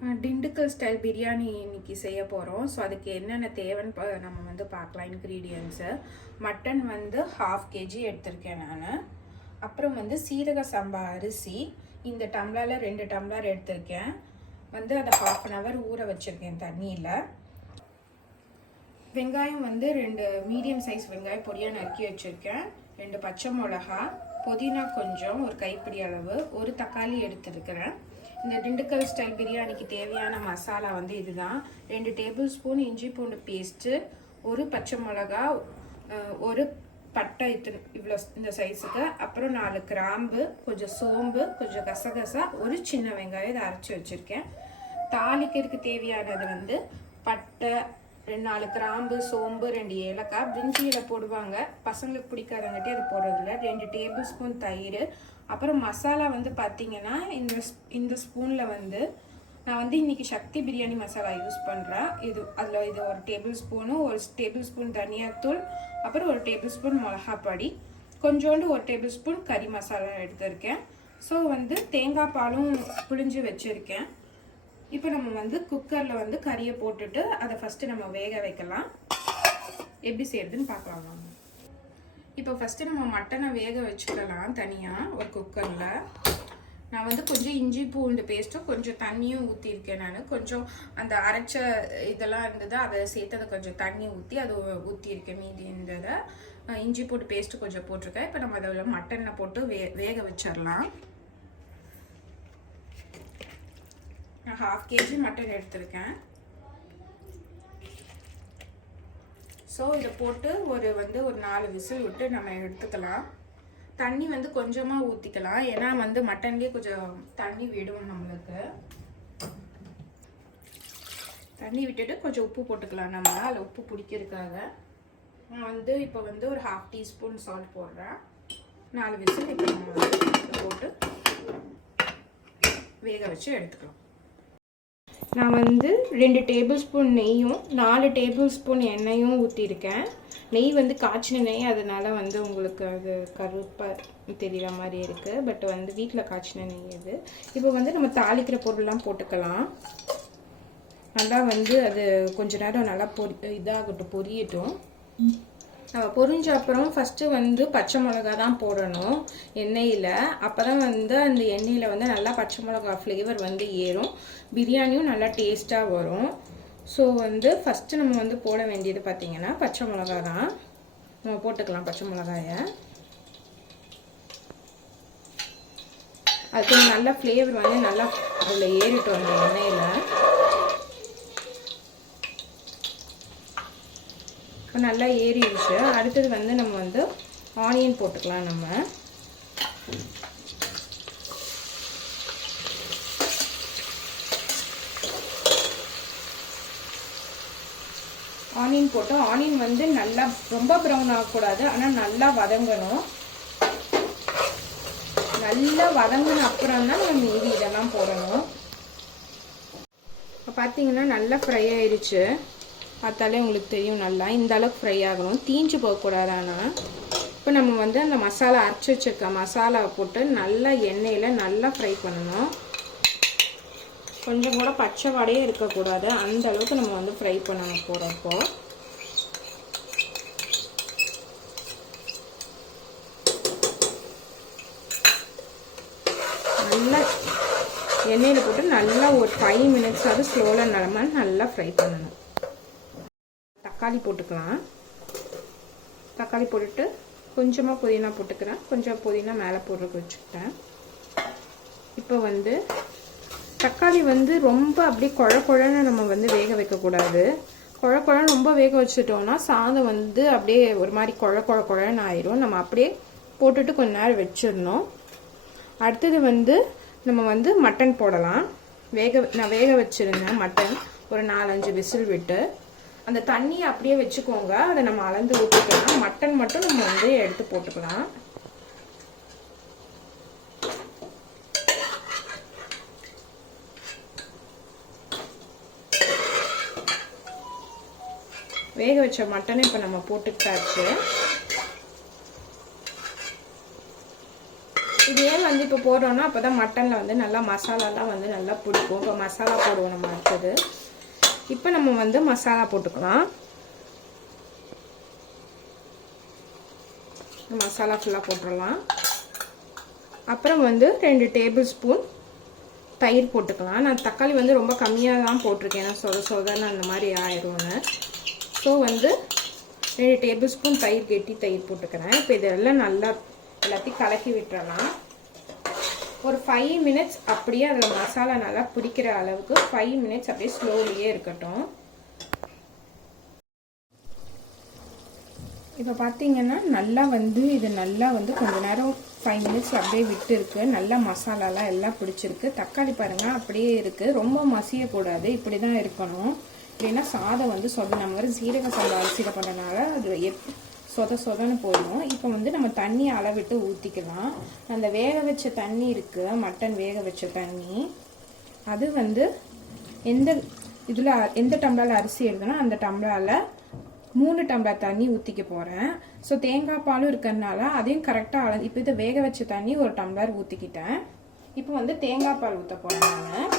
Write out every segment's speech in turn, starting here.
Dindigul style biryani இன்னைக்கு செய்ய போகிறோம். ஸோ அதுக்கு என்னென்ன தேவைன்னு நம்ம வந்து பார்க்கலாம். இன்க்ரீடியன்ஸு மட்டன் வந்து 1/2 kg எடுத்திருக்கேன் நான். அப்புறம் வந்து சீரக சம்பா அரிசி இந்த டம்ளரில் 2 டம்ளர் எடுத்திருக்கேன். வந்து அதை 1/2 hour ஊற வச்சுருக்கேன் தண்ணியில். வெங்காயம் வந்து 2 மீடியம் சைஸ் வெங்காயம் பொடியாக நறுக்கி வச்சுருக்கேன். 2 பச்சை மிளகா, புதினா கொஞ்சம் ஒரு கைப்பிடி அளவு, ஒரு தக்காளி எடுத்துருக்கிறேன். இந்த டிண்டுக்கல் ஸ்டைல் பிரியாணிக்கு தேவையான மசாலா வந்து இதுதான். 2 டேபிள் ஸ்பூன் இஞ்சி பூண்டு பேஸ்ட்டு, ஒரு பச்சை மிளகா, ஒரு பட்டை இவ்வளோ இந்த சைஸுக்கு, அப்புறம் 4 கிராம்பு, கொஞ்சம் சோம்பு, கொஞ்சம் கசகசா, ஒரு சின்ன வெங்காயம் இதை அரைச்சி வச்சுருக்கேன். தாளிக்கிறதுக்கு தேவையானது வந்து பட்டை, 4 கிராம்பு, சோம்பு, 2 ஏலக்காய், பிரிஞ்சி இலை போடுவாங்க, பசங்களுக்கு பிடிக்காதங்காட்டி அது போடுறதில்ல. 2 டேபிள் ஸ்பூன் தயிர். அப்புறம் மசாலா வந்து பார்த்திங்கன்னா இந்த ஸ்பூனில் வந்து நான் வந்து இன்றைக்கி சக்தி பிரியாணி மசாலா யூஸ் பண்ணுறேன். இது ஒரு டேபிள் ஸ்பூனு, ஒரு டேபிள் ஸ்பூன் தனியாத்தூள், அப்புறம் ஒரு டேபிள் ஸ்பூன் மிளகாப்பொடி, கொஞ்சோண்டு ஒரு டேபிள் ஸ்பூன் கறி மசாலா எடுத்திருக்கேன். ஸோ வந்து தேங்காய் பாலும் புழிஞ்சு வச்சுருக்கேன். இப்போ நம்ம வந்து குக்கரில் வந்து கறியை போட்டுட்டு அதை ஃபஸ்ட்டு நம்ம வேக வைக்கலாம். எப்படி செய்யறதுன்னு பார்க்கலாம் வாங்க. இப்போ ஃபஸ்ட்டு நம்ம மட்டனை வேக வச்சுக்கலாம் தனியாக ஒரு குக்கரில். நான் வந்து கொஞ்சம் இஞ்சி பூண்டு பேஸ்ட்டும் கொஞ்சம் தண்ணியும் ஊற்றிருக்கேன். நான் கொஞ்சம் அந்த அரைச்ச இதெல்லாம் இருந்தது, அதை சேர்த்ததை கொஞ்சம் தண்ணி ஊற்றி அதை ஊற்றிருக்கேன். மீதி இருந்ததை இஞ்சி பூண்டு பேஸ்ட்டு கொஞ்சம் போட்டிருக்கேன். இப்போ நம்ம அதில் மட்டனை போட்டு வேக வச்சிடலாம். நான் 1/2 kg மட்டன் எடுத்திருக்கேன். ஸோ இதை போட்டு ஒரு 4 விசில் விட்டு நம்ம எடுத்துக்கலாம். தண்ணி வந்து கொஞ்சமாக ஊற்றிக்கலாம், ஏன்னா வந்து மட்டன்லேயே கொஞ்சம் தண்ணி விடும் நம்மளுக்கு. தண்ணி விட்டுட்டு கொஞ்சம் உப்பு போட்டுக்கலாம் நம்ம, அதில் உப்பு பிடிக்கிறதுக்காக. நான் வந்து இப்போ வந்து ஒரு 1/2 teaspoon சால்ட் போடுறேன். 4 விசில் இப்போ நம்ம போட்டு வேக வச்சு எடுத்துக்கலாம். நான் வந்து 2 டேபிள் ஸ்பூன் நெய்யும் 4 டேபிள் ஸ்பூன் எண்ணெயும் ஊற்றிருக்கேன். நெய் வந்து காய்ச்சின நெய், அதனால் வந்து உங்களுக்கு அது கருப்பாக தெரிகிற மாதிரி இருக்குது. பட் வந்து வீட்டில் காய்ச்சின நெய் அது. இப்போ வந்து நம்ம தாளிக்கிற பொருள்லாம் போட்டுக்கலாம். நல்லா வந்து அது கொஞ்ச நேரம் நல்லா இதாகட்டும், பொரியட்டும். பொரிஞ்ச அப்புறம் ஃபஸ்ட்டு வந்து பச்சை மிளகா தான் போடணும் எண்ணெயில். அப்போ தான் வந்து அந்த எண்ணெயில் வந்து நல்லா பச்சை மிளகா ஃப்ளேவர் வந்து ஏறும், பிரியாணியும் நல்லா டேஸ்ட்டாக வரும். ஸோ வந்து ஃபஸ்ட்டு நம்ம வந்து போட வேண்டியது பார்த்திங்கன்னா பச்சை மிளகா தான். நம்ம போட்டுக்கலாம் பச்சை மிளகாயை. அதுக்கு நல்லா ஃப்ளேவர் வந்து நல்லா அதில் ஏறிட்டோம் அந்த எண்ணெயில். நல்லா ஏறிடுச்சு. அடுத்தது வந்து நம்ம வந்து ஆனியன் போட்டுக்கலாம். நம்ம ஆனியன் போட்டோம். ஆனியன் வந்து நல்லா ரொம்ப ப்ரௌன் ஆகக்கூடாது, ஆனால் நல்லா வதங்கணும். நல்லா வதங்கின அப்புறம் தான் நம்ம மீதி இதெல்லாம் போடணும். இப்போ பார்த்தீங்கன்னா நல்லா ஃப்ரை ஆயிடுச்சு. பார்த்தாலே உங்களுக்கு தெரியும், நல்லா இந்த அளவுக்கு ஃப்ரை ஆகணும், தீஞ்சு போகக்கூடாது. ஆனால் இப்போ நம்ம வந்து அந்த மசாலா அரைச்சி வச்சுருக்க மசாலாவை போட்டு நல்லா எண்ணெயில் நல்லா ஃப்ரை பண்ணணும். கொஞ்சம் கூட பச்சை வாடையே இருக்கக்கூடாது, அந்த அளவுக்கு நம்ம வந்து ஃப்ரை பண்ணணும். போகிறப்போ நல்லா எண்ணெயில் போட்டு நல்லா ஒரு 5 minutes ஸ்லோவில் நல்லா ஃப்ரை பண்ணணும். தக்காளி போட்டுக்கலாம். தக்காளி போட்டுட்டு கொஞ்சமாக புதினா போட்டுக்கிறேன். கொஞ்சம் புதினா மேலே போடுறதுக்கு வச்சுக்கிட்டேன். இப்போ வந்து தக்காளி வந்து ரொம்ப அப்படியே குழன்னு நம்ம வந்து வேக வைக்கக்கூடாது. குழன்னு ரொம்ப வேக வச்சுட்டோம்னா சாதம் வந்து அப்படியே ஒரு மாதிரி குழன்னு ஆயிரும். நம்ம அப்படியே போட்டுட்டு கொஞ்ச நேரம் வச்சிடணும். அடுத்தது வந்து நம்ம வந்து மட்டன் போடலாம். நான் வேக வச்சுருந்தேன் மட்டன் ஒரு 4-5 விசில் விட்டு. அந்த தண்ணியை அப்படியே வச்சுக்கோங்க, அதை நம்ம அளந்து ஊற்றிக்கலாம். மட்டன் மட்டும் நம்ம வந்து எடுத்து போட்டுக்கலாம். வேக வச்ச மட்டனை இப்போ நம்ம போட்டுக்கிட்டாச்சு. இது ஏன் வந்து இப்போ போடுறோன்னா அப்போ தான் மட்டனில் வந்து நல்லா மசாலாலாம் வந்து நல்லா பிடிக்கும். இப்போ மசாலா போடுவோம் நம்ம அடுத்தது. இப்போ நம்ம வந்து மசாலா போட்டுக்கலாம். மசாலா ஃபுல்லாக போட்டுடலாம். அப்புறம் வந்து 2 டேபிள் ஸ்பூன் தயிர் போட்டுக்கலாம். நான் தக்காளி வந்து ரொம்ப கம்மியாக தான் போட்டிருக்கேன், ஏன்னா சொதன்னு அந்த மாதிரி ஆயிடும்னு. ஸோ வந்து 2 டேபிள் ஸ்பூன் தயிர், கெட்டி தயிர் போட்டுக்கிறேன். இப்போ இதெல்லாம் நல்லா எல்லாத்தையும் கலக்கி விட்டுறலாம். ஒரு 5 மினிட்ஸ் அப்படியே அதில் மசாலா நல்லா பிடிக்கிற அளவுக்கு 5 மினிட்ஸ் அப்படியே ஸ்லோலியே இருக்கட்டும். இப்போ பார்த்தீங்கன்னா நல்லா வந்து இது நல்லா வந்து கொஞ்சம் நேரம் 5 மினிட்ஸ் அப்படியே விட்டு இருக்கு. நல்லா மசாலாலாம் எல்லாம் பிடிச்சிருக்கு. தக்காளி பாருங்கள் அப்படியே இருக்குது. ரொம்ப மசியக்கூடாது, இப்படி தான் இருக்கணும். இல்லைன்னா சாதம் வந்து நம்ம மாதிரி சீரக சம்பா அரிசியில் பண்ணனால அது சொதன்னு போயிடும். இப்போ வந்து நம்ம தண்ணி அளவிட்டு ஊற்றிக்கலாம். அந்த வேக வச்ச தண்ணி இருக்குது, மட்டன் வேக வச்ச தண்ணி, அது வந்து எந்த டம்ளரில் அரிசி எடுக்கணும்னா அந்த டம்ளரில் 3 டம்ளர் தண்ணி ஊற்றிக்க போகிறேன். ஸோ தேங்காய் பாலும் இருக்கிறதுனால அதையும் கரெக்டாக இப்போ இதை வேக வச்ச தண்ணி 1 டம்ளர் ஊற்றிக்கிட்டேன். இப்போ வந்து தேங்காய் பால் ஊற்ற போகிறேன். நான்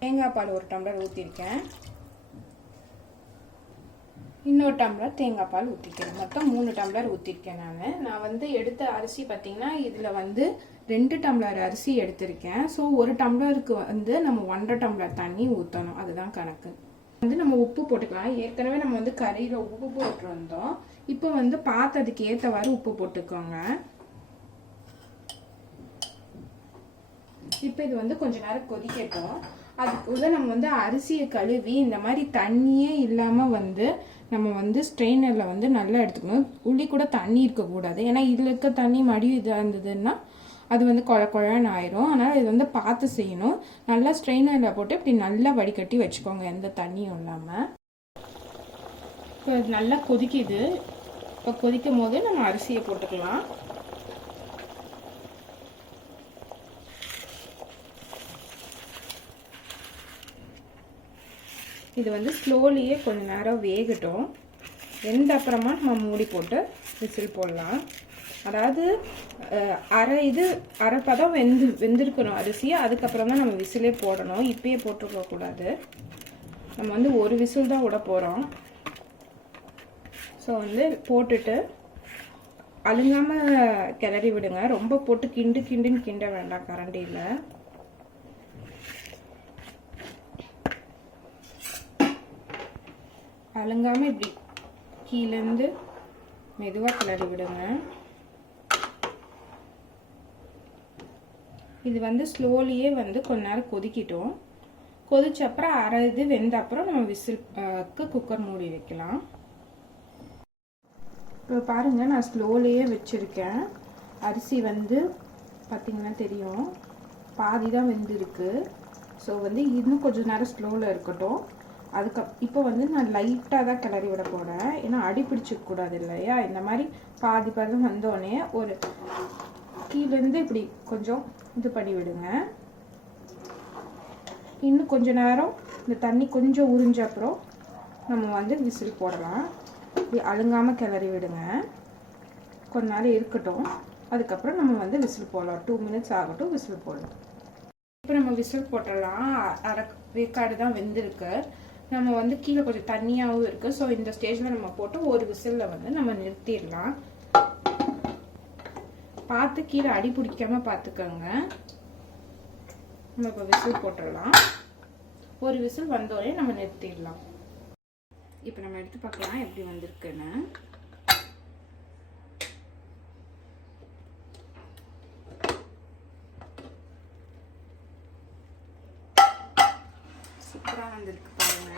தேங்காய் பால் 1 டம்ளர் ஊற்றிருக்கேன். இன்னொரு டம்ளர் தேங்காய் பால் ஊற்றிக்கிறேன். மொத்தம் 3 டம்ளர் ஊற்றிருக்கேன். நான் வந்து எடுத்த அரிசி பார்த்தீங்கன்னா இதில் வந்து 2 டம்ளர் அரிசி எடுத்திருக்கேன். ஸோ 1 டம்ளருக்கு வந்து நம்ம 1.5 டம்ளர் தண்ணி ஊற்றணும், அதுதான் கணக்கு. வந்து நம்ம உப்பு போட்டுக்கலாம். ஏற்கனவே நம்ம வந்து கறியில் உப்பு போட்டுருந்தோம். இப்போ வந்து பார்த்து அதுக்கு ஏற்றவாறு உப்பு போட்டுக்கோங்க. இப்போ இது வந்து கொஞ்ச நேரம் கொதிக்கட்டும். அதுக்குள்ள நம்ம வந்து அரிசியை கழுவி இந்த மாதிரி தண்ணியே இல்லாமல் வந்து நம்ம வந்து ஸ்ட்ரெயினரில் வந்து நல்லா எடுத்துக்கணும். உள்ளி கூட தண்ணி இருக்கக்கூடாது, ஏன்னா இதில் இருக்க தண்ணி மடி இதாக இருந்ததுன்னா அது வந்து குழன்னு ஆயிரும். அதனால் இது வந்து பார்த்து செய்யணும். நல்லா ஸ்ட்ரெயினரில் போட்டு இப்படி நல்லா வடிகட்டி வச்சுக்கோங்க, எந்த தண்ணியும் இல்லாமல். இப்போ இது நல்லா கொதிக்குது. இப்போ கொதிக்கும் போது நம்ம அரிசியை போட்டுக்கலாம். இது வந்து ஸ்லோலியே கொஞ்சம் நேரம் வேகட்டும். வெந்த அப்புறமா நம்ம மூடி போட்டு விசில் போடலாம். அதாவது அரை பதம் வெந்திருக்கணும் அரிசி. அதுக்கப்புறம் தான் நம்ம விசிலே போடணும், இப்பயே போட்டுருக்க கூடாது. நம்ம வந்து 1 விசில் தான் விட போகிறோம். ஸோ வந்து போட்டுட்டு அழுங்காமல் கிளறி விடுங்க. ரொம்ப போட்டு கிண்டுன்னு கிண்ட வேண்டாம் கரண்டியில். அழுங்காமல் இப்படி கீழேருந்து மெதுவாக கிளறி விடுங்க. இது வந்து ஸ்லோலியே வந்து கொஞ்ச நேரம் கொதிக்கிட்டோம். கொதிச்ச அப்புறம் அரை இது வெந்த அப்புறம் நம்ம விசிலுக்கு குக்கர் மூடி வைக்கலாம். இப்போ பாருங்கள், நான் ஸ்லோலியே வச்சுருக்கேன். அரிசி வந்து பார்த்திங்கன்னா தெரியும், பாதி தான் வெந்திருக்கு. ஸோ வந்து இன்னும் கொஞ்சம் நேரம் ஸ்லோவில் இருக்கட்டும். இப்போ வந்து நான் லைட்டாக தான் கிளறி விட போகிறேன், ஏன்னா அடி பிடிச்சிக்கூடாது இல்லையா. இந்த மாதிரி பாதி பதம் வந்தோடனே ஒரு கீழேருந்து இப்படி கொஞ்சம் இது பண்ணி விடுங்க. இன்னும் கொஞ்ச நேரம் இந்த தண்ணி கொஞ்சம் உறிஞ்ச அப்புறம் நம்ம வந்து விசில் போடலாம். இப்படி அழுங்காமல் கிளறி விடுங்க. கொஞ்ச நேரம் இருக்கட்டும், அதுக்கப்புறம் நம்ம வந்து விசில் போடலாம். 2 மினிட்ஸ் ஆகட்டும், விசில் போடலாம். இப்போ நம்ம விசில் போட்டுடலாம். அரை வேக்காடு தான் வெந்திருக்கு. நம்ம வந்து கீழே கொஞ்சம் தண்ணியாகவும் இருக்குது. ஸோ இந்த ஸ்டேஜில் நம்ம போட்டு 1 விசிலில் வந்து நம்ம நிறுத்திடலாம். பார்த்து கீழே அடி பிடிக்காம பார்த்துக்கோங்க. நம்ம இப்போ விசில் போட்டுடலாம். 1 விசில் வந்தோடனே நம்ம நிறுத்திடலாம். இப்போ நம்ம எடுத்து பார்க்கலாம் எப்படி வந்திருக்குன்னு. சூப்பராக வந்திருக்கு பாருங்க.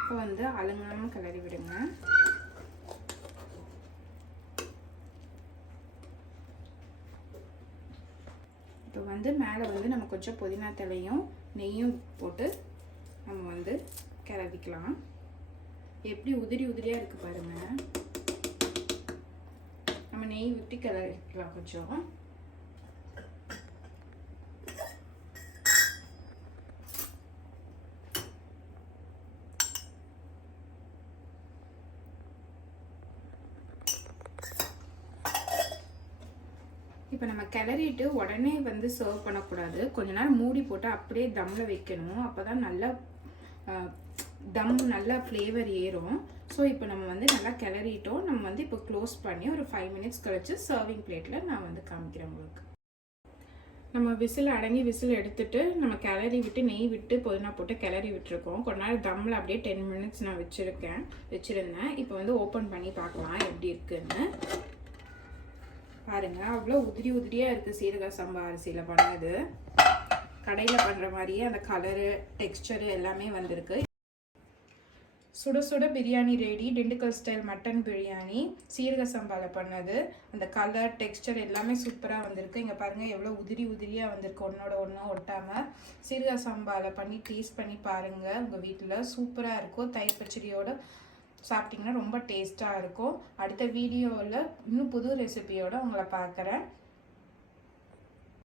இப்போ வந்து அழுங்காமல் கிளறி விடுங்க. இப்போ வந்து மேலே வந்து நம்ம கொஞ்சம் புதினா தழையும் நெய்யும் போட்டு நம்ம வந்து கிளறிக்கலாம். எப்படி உதிரியாக இருக்குது பாருங்கள். நம்ம நெய் ஊற்றி கிளறிக்கலாம் கொஞ்சம். இப்போ இப்போ நம்ம கிளறிட்டு உடனே வந்து சர்வ் பண்ணக்கூடாது. கொஞ்ச நேரம் மூடி போட்டு அப்படியே தம்மில் வைக்கணும். அப்போ தான் நல்லா தம் நல்லா ஃப்ளேவர் ஏறும். ஸோ இப்போ நம்ம வந்து நல்லா கிளறிட்டோம். நம்ம வந்து இப்போ க்ளோஸ் பண்ணி ஒரு 5 மினிட்ஸ் கழிச்சு சர்விங் பிளேட்டில் நான் வந்து காமிக்கிறேன் உங்களுக்கு. நம்ம விசில் அடங்கி விசில் எடுத்துட்டு நம்ம கிளறி விட்டு நெய் விட்டு புதினா போட்டு கிளறி விட்டுருக்கோம். கொஞ்ச நேரம் தம்மில் அப்படியே 10 மினிட்ஸ் நான் வச்சுருந்தேன். இப்போ வந்து ஓப்பன் பண்ணி பார்க்கலாம் எப்படி இருக்குன்னு. பாருங்கள், அவ்வளோ உதிரி உதிரியாக இருக்குது. சீரக சம்பா அரிசியில் பண்ணது கடையில் பண்ணுற மாதிரியே அந்த கலரு டெக்ஸ்டரு எல்லாமே வந்திருக்கு. சுட சுட biryani ready. Dindigul style mutton biryani சீரக சம்பாவில் பண்ணது. அந்த கலர் டெக்ஸ்டர் எல்லாமே சூப்பராக வந்திருக்கு. இங்கே பாருங்கள் எவ்வளோ உதிரி உதிரியாக வந்திருக்கு, ஒன்றோட ஒன்றும் ஒட்டாமல். சீரக சம்பாவில் பண்ணி டேஸ்ட் பண்ணி பாருங்கள். உங்கள் வீட்டில் சூப்பராக இருக்கும். தயிர் பச்சடியோடு சாப்பிட்டிங்கன்னா ரொம்ப டேஸ்ட்டாக இருக்கும். அடுத்த வீடியோவில் இன்னும் புது ரெசிபியோடு உங்களை பார்க்குறேன்.